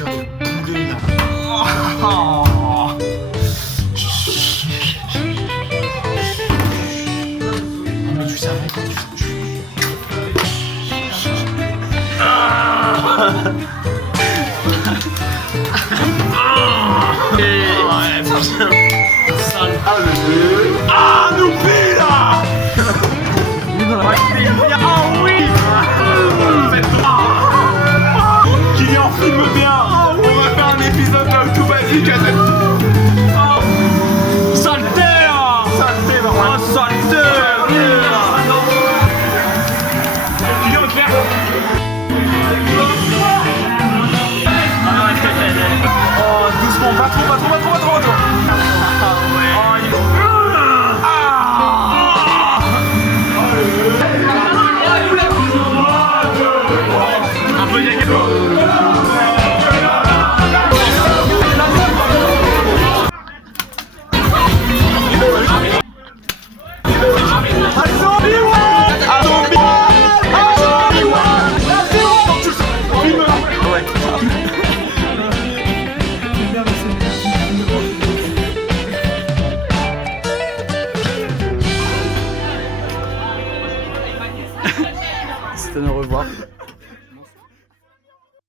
cœur de poulet là. Mais tu savais pas du tout. Ah, nous pue là. Ah oui. Kylian filme bien. On va faire un épisode là où tout basique à cette... Saleté. Saleté, normalement. Oh, saleté. Kylian, te faire. Oh, doucement, pas trop. Ah ouais. Un peu C'était au revoir.